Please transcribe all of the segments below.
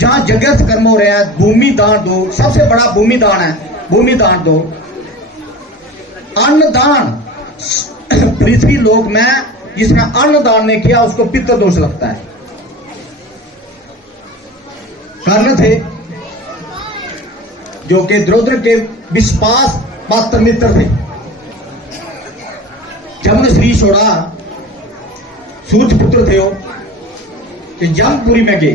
जहां जगत कर्म हो रहे हैं, भूमि दान दो, सबसे बड़ा भूमि दान है, भूमि दान दो। अन्न दान, पृथ्वी लोक में जिसने अन्न दान नहीं किया उसको पितृ दोष लगता है। कर्ण थे जो कि द्रौपदी के विश्वास पात्र मित्र थे। जब उन्हें शरीर छोड़ा, सूर्य पुत्र थे वो, कि जमपुरी में गए,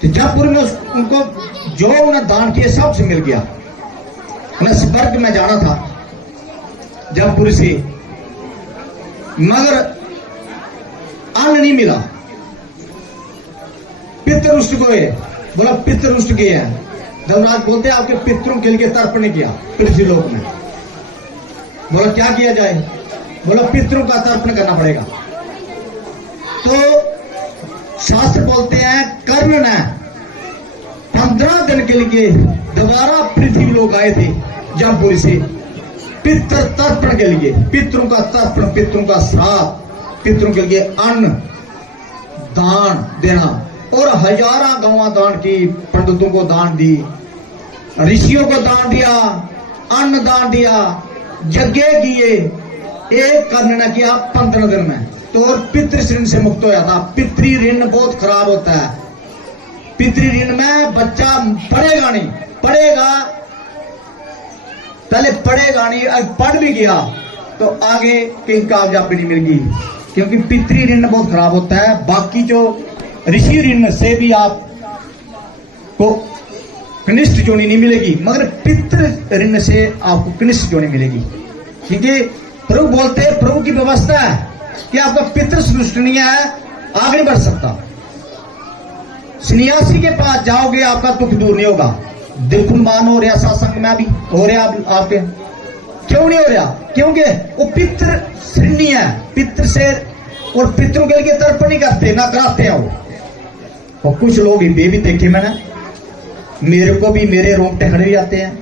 तो जमपुरी में उनको जो उन्हें दान किए सब से मिल गया। उन्हें स्वर्ग में जाना था जमपुरी से, मगर अन्न नहीं मिला। पितृ रुष्ट गए, बोला पितृ रुष्ट गए हैं। धर्मराज बोलते आपके पितरों के लिए तर्पण किया पृथ्वी लोक में। बोला क्या किया जाए? बोला पितरों का तर्पण करना पड़ेगा। तो शास्त्र बोलते हैं कर्ण ने 15 दिन के लिए दोबारा पृथ्वी लोग आए थे जमपुरी से पितृ तर्पण के लिए, पितरों का तर्पण, पितरों का श्राद्ध, पितरों के लिए अन्न दान देना। और हजारों गवां दान की, पंडितों को दान दी, ऋषियों को दान दिया, अन्न दान दिया, यज्ञ किए। एक कर्ण ने किया 15 दिन में, तो और पितृ ऋण से मुक्त हो जाता। पितृ ऋण बहुत खराब होता है। पितृ ऋण में बच्चा पढ़ेगा नहीं, पढ़ेगा पहले पढ़ेगा नहीं, अब पढ़ भी गया तो आगे कहीं कामयाबी नहीं मिलेगी, क्योंकि पितृ ऋण बहुत खराब होता है। बाकी जो ऋषि ऋण से भी आपको कनिष्ठ जोनी नहीं मिलेगी, मगर पितृ ऋण से आपको कनिष्ठ जोनी मिलेगी। क्योंकि प्रभु बोलते हैं, प्रभु की व्यवस्था है कि आपका पितृ सृष्टि नहीं है, आगे नहीं बढ़ सकता। सन्यासी के पास जाओगे आपका दुख दूर नहीं होगा। दुखमान हो रहा सत्संग में भी हो रहा आपके, क्यों नहीं हो रहा? क्योंकि वो पितृ श्रेणी है, पितृ से, और पितरों के लिए तर्पण नहीं करते, ना कराते हैं वो। और कुछ लोग ये भी देखे मैंने, मेरे को भी मेरे रोंगटे खड़े जाते हैं,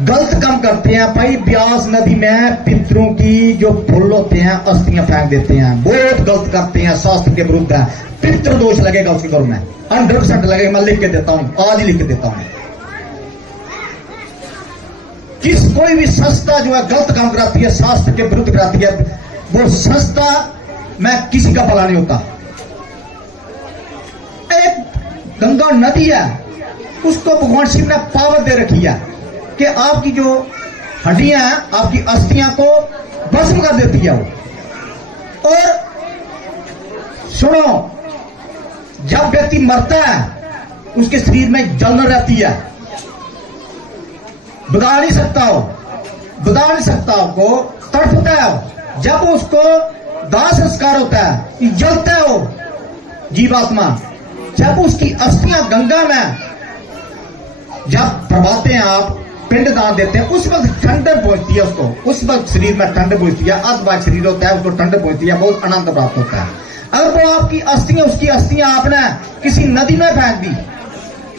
गलत काम करते हैं भाई। ब्यास नदी में पितरों की जो फूल होते हैं अस्थियां फेंक देते हैं, बहुत गलत करते हैं, शास्त्र के विरुद्ध है। पितृ दोष लगेगा उसके घर में, 100% लगेगा। मैं लिख के देता हूं, आज ही लिख के देता हूं। कोई भी संस्था जो है गलत काम कराती है, शास्त्र के विरुद्ध कराती है, वो संस्था में किसी का भला नहीं होता। एक गंगा नदी है, उसको भगवान शिव ने पावर दे रखी है कि आपकी जो हड्डियां हैं, आपकी अस्थियां को भस्म कर देती है वो। और सुनो, जब व्यक्ति मरता है उसके शरीर में जलन रहती है, बता नहीं सकता हो, बता नहीं सकता आपको, तड़पता है। जब उसको दाह संस्कार होता है, जलता है वो जीवात्मा। जब उसकी अस्थियां गंगा में जब प्रभाते हैं, आप पिंड दान देते हैं, उस वक्त ठंडक पहुंचती है उसको, उस वक्त शरीर में ठंडक पहुंचती है, अधवाग शरीर होता है उसको ठंडक पहुंचती है, बहुत आनंद प्राप्त होता है। अगर वो आपकी अस्थियां, उसकी अस्थियां आपने किसी नदी में फेंक दी,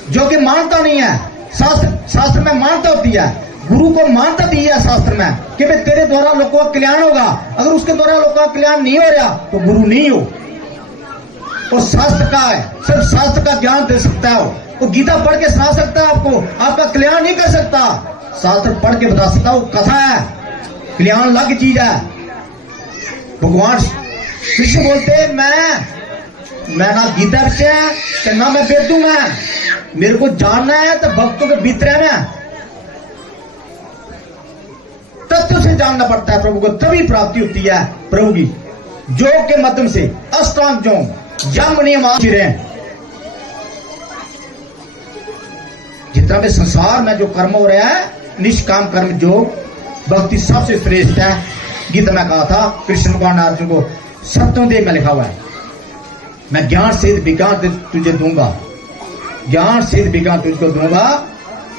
जो कि मानता नहीं है, शास्त्र में मानता होती है, गुरु को मानता दी है शास्त्र में कि भाई तेरे द्वारा लोगों का कल्याण होगा। अगर उसके द्वारा लोगों का कल्याण नहीं हो रहा तो गुरु नहीं हो। और शास्त्र का है, सिर्फ शास्त्र का ज्ञान दे सकता है वो गीता पढ़ के सुना सकता है आपको, आपका कल्याण नहीं कर सकता। शास्त्र पढ़ के बता सकता, वो कथा है, कल्याण अलग चीज है। भगवान कृष्ण बोलते मैं ना गीता रखे है ना मैं वेदू में, मेरे को जानना है तो भक्तों के भीतर है ना, तत्व से जानना पड़ता है प्रभु को, तभी प्राप्ति होती है प्रभु की। योग के माध्यम से अष्टांग योग, यम नियम रहे। जितना भी संसार में जो कर्म हो रहा है, निष्काम कर्म योग भक्ति सबसे श्रेष्ठ है। गीता में कहा था कृष्ण भगवान अर्जुन को, सप्तमदेव में लिखा हुआ है, मैं ज्ञान सिद्ध विज्ञान तुझे दूंगा, ज्ञान सिद्ध विज्ञान तुझको दूंगा,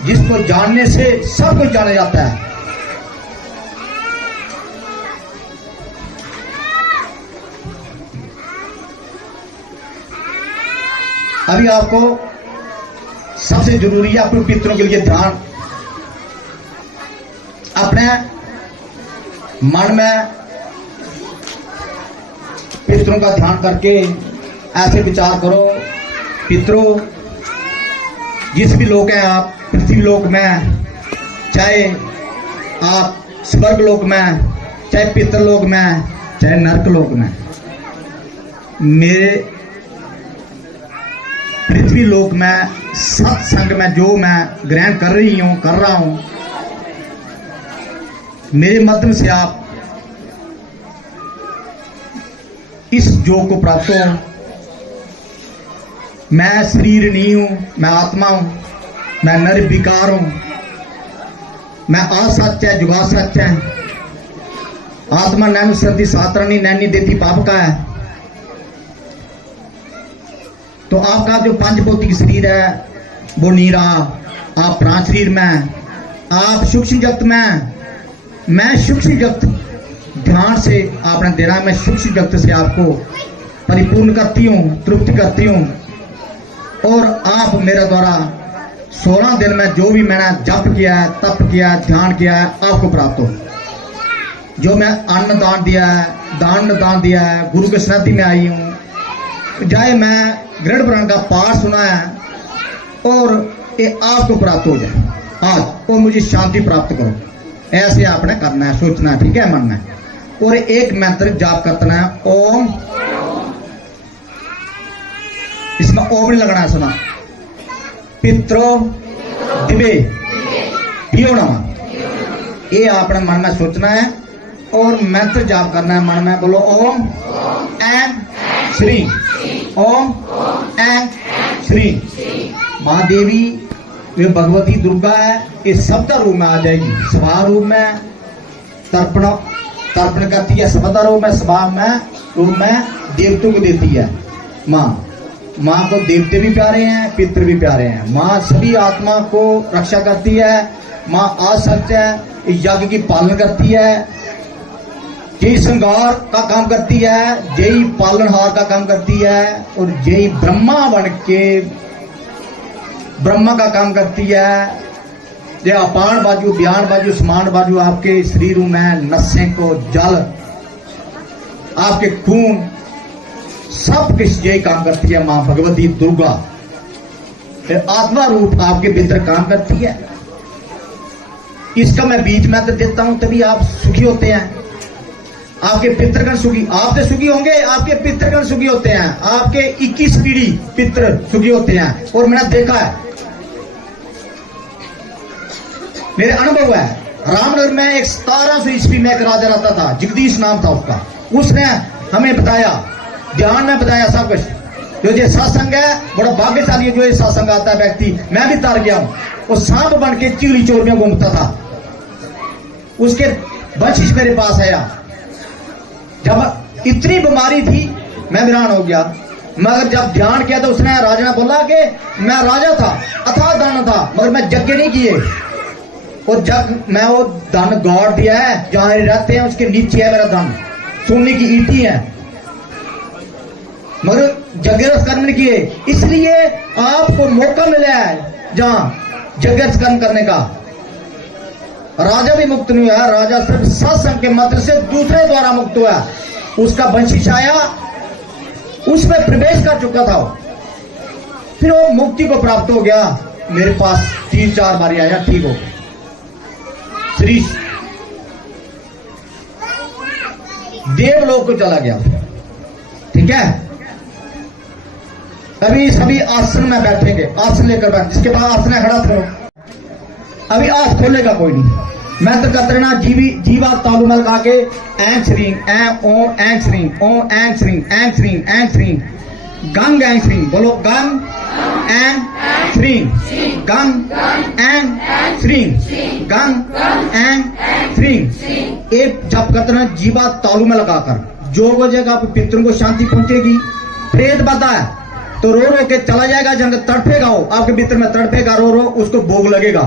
जिसको जानने से सब कुछ जाना जाता है। अभी आपको सबसे जरूरी है अपने पितरों के लिए ध्यान, अपने मन में पितरों का ध्यान करके ऐसे विचार करो पितरों, जिस भी लोग हैं आप पृथ्वी लोक में, चाहे आप स्वर्ग लोक में, चाहे पितरलोक में, चाहे नरक लोक में, मेरे पृथ्वी लोक में सत्संग में जो मैं ग्रहण कर रहा हूं, मेरे माध्यम से आप इस योग को प्राप्त हो। मैं शरीर नहीं हूं, मैं आत्मा हूं, मैं निर्विकार हूं, मैं असच है जुगा सच है। आत्मा नैन सर्दी सातरणी नैनी देती पाप का है। तो आपका जो पंच भौतिक शरीर है वो नहीं रहा, आप प्राण शरीर में, आप सूक्ष्म जगत में, मैं सूक्ष्म जगत ध्यान से आपने देना, मैं सूक्ष्म जगत से आपको परिपूर्ण करती हूँ, तृप्त करती हूँ, और आप मेरे द्वारा 16 दिन में जो भी मैंने जप किया है, तप किया है, ध्यान किया है, आपको प्राप्त हो। जो मैं अन्न दान दिया है, दान दिया है, गुरु के सन्निधि में आई हूँ, चाहे मैं गरुड़ पुराण का पाठ सुना है, और ये आपको प्राप्त हो जाए आज, और मुझे शांति प्राप्त करो। ऐसे आपने करना है, सोचना है, ठीक है, मन में। और एक मंत्र जाप करना है, ओम, इसमें ओम नहीं लगना है, सुना, पित्रो दिवे धियो नमः, ये आपने मन में सोचना है और मंत्र जाप करना है मन में। बोलो ओम एम श्री, ओम एम श्री। महादेवी वे भगवती दुर्गा है, ये शब्द रूप में आ जाएगी, स्वभाव रूप में तर्पण करती है, शब्द रूप में, स्वभाव में रूप में देवतों को देती है। माँ को देवते भी प्यारे हैं, पितृ भी प्यारे हैं। माँ सभी आत्मा को रक्षा करती है, माँ असत्य है, यज्ञ की पालन करती है, जय श्रृंगार का काम करती है, जय पालनहार का काम करती है, और जय ब्रह्मा बन के ब्रह्मा का काम करती है। जय अपान बाजू, बयान बाजू, समान बाजू, आपके शरीर में नसें को जल, आपके खून, सब कुछ यही काम करती है मां भगवती दुर्गा। आत्मा रूप आपके भीतर काम करती है। इसका मैं बीज मंत्र देता हूं, तभी आप सुखी होते हैं। आपके पितृगण सुखी, आप तो सुखी होंगे, आपके पितृगण सुखी होते हैं, आपके 21 पीढ़ी पितृ सुखी होते हैं। और मैंने देखा है, मेरे अनुभव है, रामनगर में एक 1700 ईस्वी में एक राजा रहता था, जगदीश नाम था उसका। उसने हमें बताया, ध्यान में बताया सब कुछ। जो ये सत्संग है बड़ा भाग्यशाली है, जो ये सत्संग आता है व्यक्ति। मैं भी तार गया हूं, वो सांप बन के चोरी चोर में घूमता था। उसके वंशिश मेरे पास आया, जब इतनी बीमारी थी मैं हैरान हो गया। मगर जब ध्यान किया तो उसने, राजा ने बोला कि मैं राजा था, अथाह धन था, मगर मैं यज्ञ नहीं किए, और जब मैं वो धन गौड़ दिया है, जहां रहते हैं उसके नीचे है मेरा धन, सोने की ईटी है, मगर यज्ञ कर्म नहीं किए। इसलिए आपको मौका मिला है जहां यज्ञ कर्म करने का। राजा भी मुक्त नहीं हुआ, राजा सिर्फ सत्संग के मंत्र से दूसरे द्वारा मुक्त हुआ। उसका वंशिश आया, उसमें प्रवेश कर चुका था, फिर वो मुक्ति को प्राप्त हो गया। मेरे पास 3-4 बार आया, ठीक हो श्री देवलोक को चला गया, ठीक है। अभी सभी आसन में बैठेंगे, आसन लेकर बैठ, जिसके पास आसन है खड़ा करो। अभी हाथ खोलेगा कोई नहीं, मैं तो करते रहना, जीवा तालु में लगा के ऐं श्रीं, ऐं ओम ऐं श्रीं, ओम ऐं श्रीं, ऐं श्रीं, ऐं श्रीं, गंग ऐं श्रीं। बोलो गंग ऐं श्रीं, गंग ऐं श्रीं, गंग ऐं श्रीं। एक जप करते रहना जीवा तालु में लगाकर, जो हो जाएगा आप पितरों को शांति पहुंचेगी। प्रेत बता है तो रो रो के चला जाएगा, जंग तड़पेगा, हो आपके भीतर में तड़पेगा, रो रो उसको भोग लगेगा,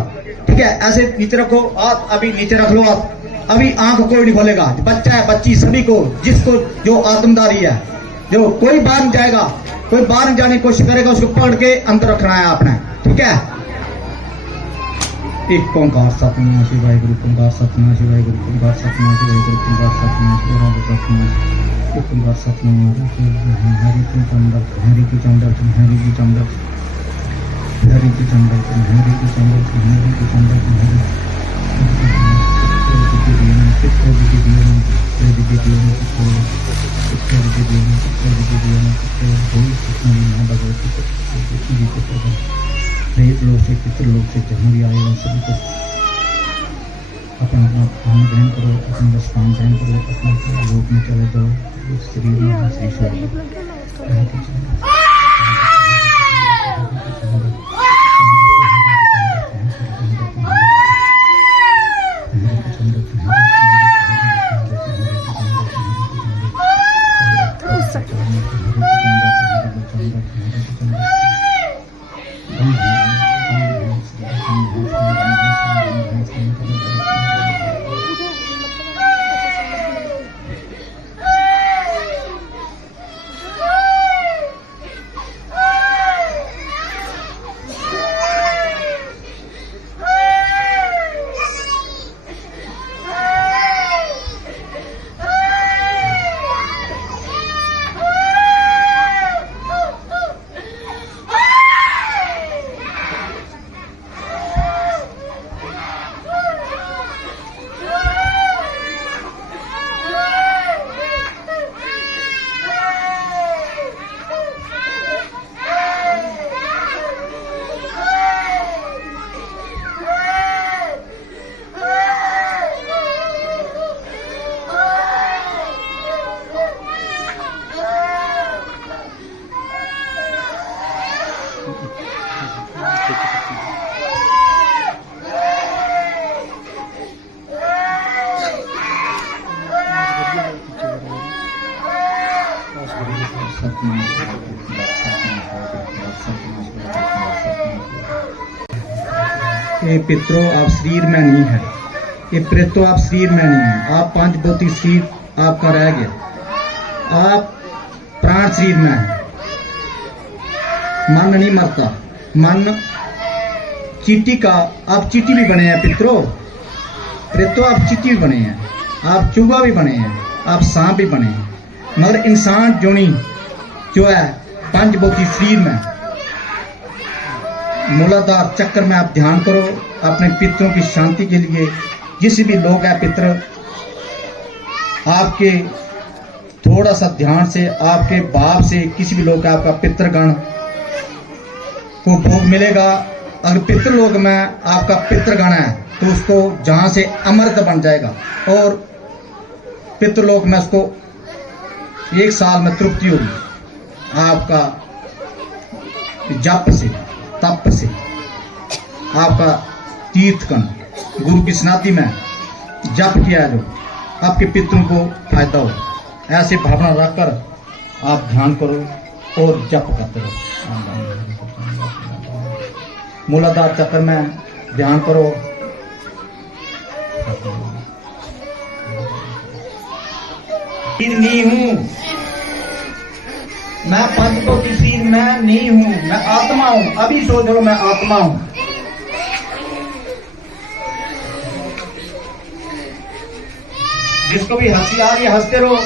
ठीक है। ऐसे नीचे रखो हाथ, अभी नीचे रख लो हाथ, अभी आंख कोई नहीं खोलेगा, बच्चा है बच्ची सभी को, जिसको जो आत्मदारी है, जो कोई बाहर नहीं जाएगा, कोई बाहर नहीं जाने की कोशिश करेगा, उसको पकड़ के अंदर रखना है आपने, ठीक है। एक ओंकार सतनाम शिवाय गुरु ओंकार सतनाम शिवाय गुरु ओंकार सतनाम शिवाय गुरु ओंकार सतनाम शिवाय गुरु। बार सतनाम हरि की चंडक हरि की चंडक हरि की चंडक हरि की चंडक हरि की चंडक हरि की चंडक हरि लोग से पितृलोक से जहाँ भी आए हैं सभी को अपना अपना खान ग्रहण करो, अपना स्थान ग्रहण करो, अपने लोक में चले जाओ, उस शरीर में श्री छोड़ ये पितरों आप शरीर में नहीं है, ये प्रेतों आप शरीर में नहीं है, आप पांच भौतिक शरीर आपका रह गया, आप प्राण शरीर में है। मन नहीं मरता, मन चीटी का, आप चीटी भी बने हैं पितरों, प्रेतों आप चीटी भी बने हैं, आप चूहा भी बने हैं, आप सांप भी बने हैं, मगर इंसान जोनी जो है पंच भौतिक शरीर में मूलाधार चक्र में आप ध्यान करो अपने पितरों की शांति के लिए। जिस भी लोग है पितर आपके थोड़ा सा ध्यान से आपके बाप से किसी भी लोग का आपका पितृगण को भोग मिलेगा। अगर पितृलोक में आपका पितृगण है तो उसको जहां से अमृत बन जाएगा और पितृलोक में उसको 1 साल में तृप्ति होगी। आपका जप से तप से आपका तीर्थकन गुरु की स्नाति में जप किया जो आपके पितरों को फायदा हो, ऐसे भावना रखकर आप ध्यान करो और जप करते रहो। मूलाधार चक्र में ध्यान करो। नहीं हूं मैं, पंच को किसी मैं नहीं हूं, मैं आत्मा हूं। अभी सोच लो मैं आत्मा हूं। जिसको भी हंसी आ रही है हंसते रहो।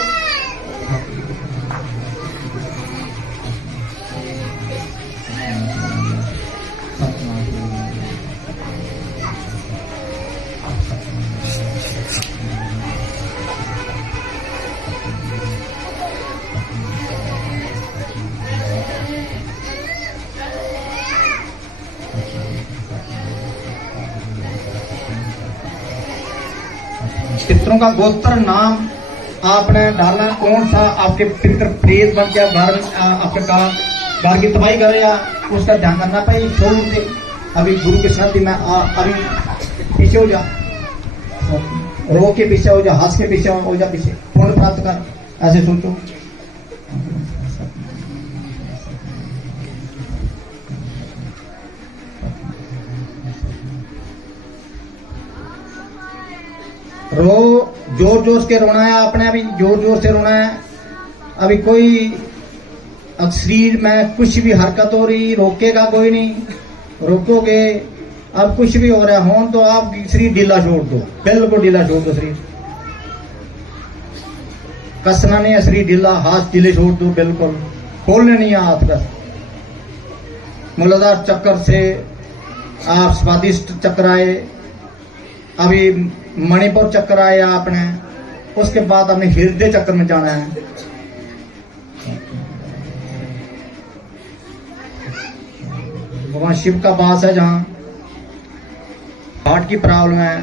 पितरों का गोत्र नाम आपने डालना, कौन सा आपके पितर प्रेत बन गया घर आपके घर की तबाही कर रहा, उसका ध्यान करना भाई। छोड़ दे अभी गुरु के साथ में अभी पीछे हो जा, रो के पीछे हो जा, हंस के पीछे हो जा, पीछे पुण्य प्राप्त कर, ऐसे सोचो। रो, जोर जोर से रोना है आपने, अभी जोर जोर से रोना है। अभी कोई शरीर में कुछ भी हरकत हो रही रोकेगा कोई नहीं, रोकोगे अब कुछ भी हो रहा है हो तो आप शरीर ढीला छोड़ दो, बिल्कुल ढीला छोड़ दो शरीर। कसना नहीं है शरीर ढीला, हाथ ढीले छोड़ दो, बिल्कुल खोलने नहीं है हाथ बस। मूलाधार चक्कर से आप स्वादिष्ट चक्र आए, अभी मणिपुर चक्र आए आपने, उसके बाद आपने हृदय चक्र में जाना है। भगवान शिव का वास है जहां हार्ट की प्रॉब्लम है,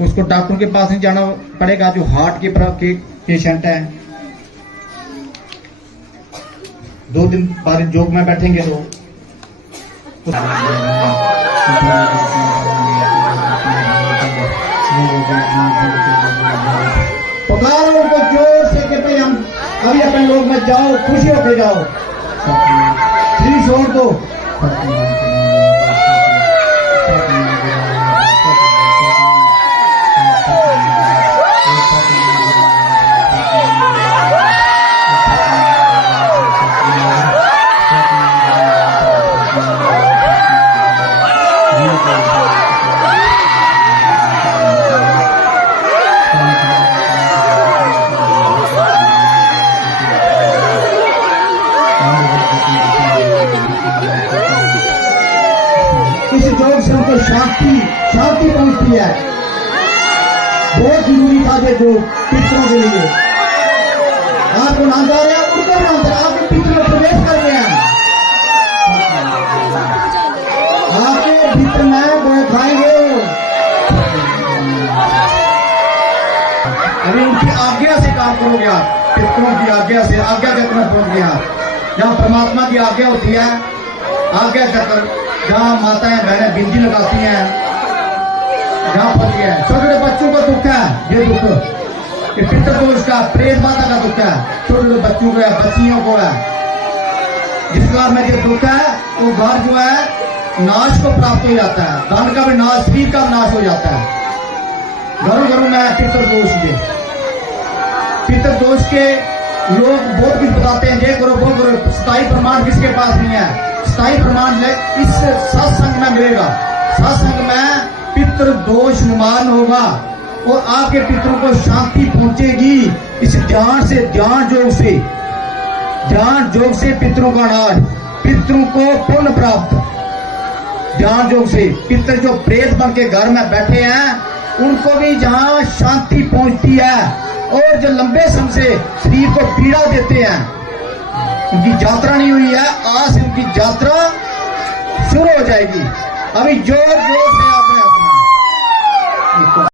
उसको डॉक्टर के पास नहीं जाना पड़ेगा जो हार्ट के पेशेंट है। 2 दिन बाद योग में बैठेंगे तो पुकारो उनको जोर से कि भाई हम अभी अपने लोग में जाओ, खुशी होके जाओ, श्री छोड़ दो। इस योग से हमको शांति पहुंचती है। बहुत जरूरी था ये योग पितरों के लिए। आपको नाम जा रहे हैं, उनको नाम जा रहे हैं, आपके पितर में प्रवेश कर रहे हैं, आपके भीतर में वो खाएंगे। अभी उनकी आज्ञा से काम करोगे आप, पितरों की आज्ञा से, आज्ञा चक्र में पहुंच गया। जहाँ परमात्मा की आज्ञा होती है, आज्ञा चक्र, जहाँ माताएं बहनें बिंदी लगाती हैं, जहाँ पहुंच गया है। छोटे छोटे बच्चों का दुख है, ये दुख, ये पितृ दोष का, प्रेत माता का दुख है, छोटे छोटे बच्चों को है, बच्चियों को है। जिस घर में ये दुख है वो घर जो है नाश को प्राप्त हो जाता है, धन का भी नाश, शरीर का नाश हो जाता है। घरों घरों में पितृ दोष, ये पितृ दोष के लोग बहुत कुछ बताते हैं, ये करो वो करो, स्थायी प्रमाण किसके पास नहीं है। स्थायी प्रमाण इस सत्संग में मिलेगा। सत्संग में पितृ दोष निवारण होगा और आपके पितरों को शांति पहुंचेगी। इस ध्यान से, ध्यान योग से पितरों का नाश, पितरों को पुण्य प्राप्त। ध्यान योग से पितर जो प्रेत बन के घर में बैठे हैं उनको भी जहां शांति पहुंचती है, और जो लंबे समय से शरीर को पीड़ा देते हैं उनकी यात्रा नहीं हुई है, आज से उनकी यात्रा शुरू हो जाएगी। अभी जोर जोर से आप